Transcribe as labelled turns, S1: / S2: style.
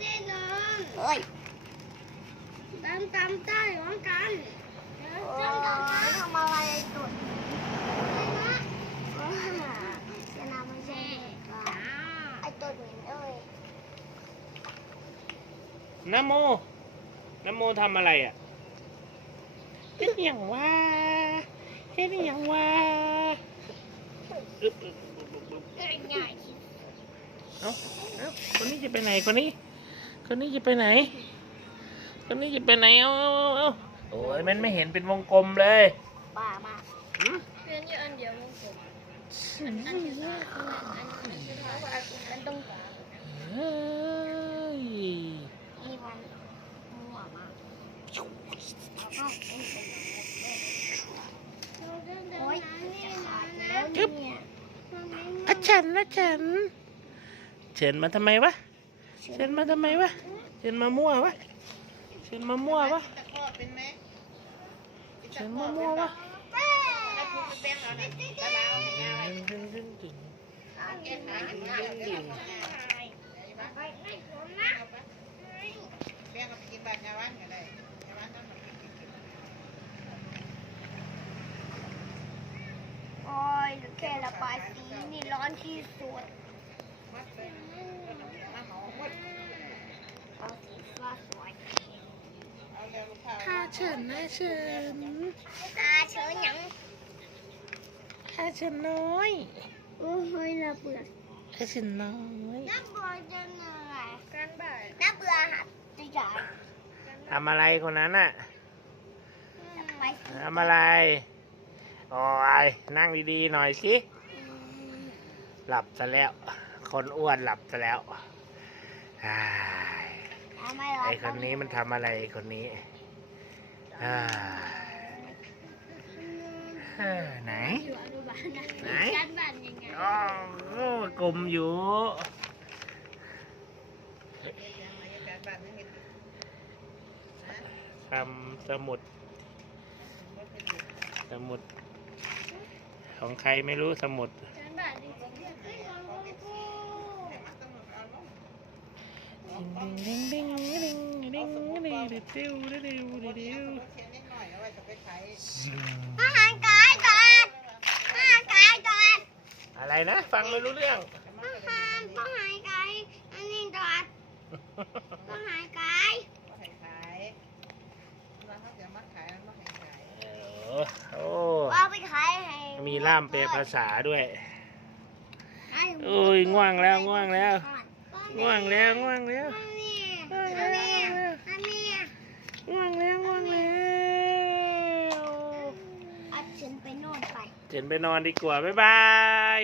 S1: แน่นอน
S2: เฮ้ย
S1: ตามตามใต้หวังกัน
S2: โอ้ยทำอะไรตุดจะนำไม่ใช่ไอ้ตุดเหม็นเอ้ย
S3: น้ำโมน้ำโมทำอะไรอะเฮ็ดอหย่างว่าเฮ็ดอหย่างว่าอึ๊บอึ๊บอึ๊บอึ๊บอึ๊บ
S1: ง่าย
S3: เอ้าเอ้าคนนี้จะไปไหนคนนี้ คนนี้จะไปไหนคนนี้จะไปไหนเอาเอาเอาเอาโอ้ยมันไม่เห็นเป็นวงกลมเลย
S2: ป่ามาก
S3: หืม
S1: เพื่อนอยู่อันเดียววงกลมอันนี้อันนี้อันนี้อันตรงกลาง
S3: เฮ้ย
S2: นี่มันมั่วมากโอ้ยจะขาดแล้วเนี่ย
S3: อาฉันอาฉันเชิญมาทำไมวะ เชิญมาทำไมวะเชิญมามั่ววะเชิญมามั่ววะ
S4: ตะกร้อเป็นไหม
S3: เชิญมามั่ววะ
S4: ถ้าพูดเป็นแป้งเอาหน่อยตะลาวให้ยาย
S3: ดึงดึงดึง
S4: แก้ขายกันง่ายเดี๋ยวเราแป้งเอาไปกินบ้านยาวันกันเลยยาวันนั่นมันกินกิน
S2: โอ้ยแค่ระบายสีนี่ร้อนที่สุด
S4: เลยน้ำหอมหมด
S2: เอาสีฟ้าสวย
S4: เอาเร็ว ลูกค้า
S3: อาเชิญอาเชิญ
S2: ตาเชื้อหยัง
S3: อาเชิญน้อย
S2: โอ้ยน่าเบื่อ
S3: อาเชิญน้อย
S2: น่าเบื่อจังเลย
S1: การบ่าย
S2: น่าเบื่อหัดจะใหญ่
S3: ทำอะไรคนนั้นน่ะ
S2: จะไป
S3: ทำอะไรโอ้ยนั่งดีๆหน่อยสิหลับซะแล้ว คนอ้วนหลับซะแล้วอ้าย
S2: ทำไมเรา
S3: ไอคนนี้มันทำอะไรไอ้คนนี้ อ้าเออไหน
S1: อยู่อนุบาลนะ
S3: ไหน
S1: การบ้านยังไง
S3: อ๋อกลมอยู่ทำสมุด สมุด ของใครไม่รู้สมุด
S1: การบ้านจริงๆคือของคุณครู
S4: มัดตำรวจเอาลง
S3: ดิงดิงดิงดิงดิง ดิงดิวดิวดิวดิวดิว
S4: เขียนนิดหน่อยเอาไว้จะไปขาย
S2: อาหารกายก่อนอาหารกายก่อน
S3: อะไรนะ ฟังไม่รู้เรื่อง
S2: อาหารต้องหายกายอันนี้ก่อนต้องหายกาย
S4: ก็ให้ขายเราเขาจะมัดขายแล้วก็ให้ขาย
S3: โอ้โอ้
S2: เอาไปขายให้
S3: มีล่ามแปลภาษาด้วย
S2: ให้
S3: โอ้ยง่วงแล้วง่วงแล้ว ง่วงแล้วง่วงแล้ว ง่วงแล้วง่วงแล้ว
S2: เอาฉันไปโน่นไป
S3: เจนไปนอนดีกว่า บ๊ายบาย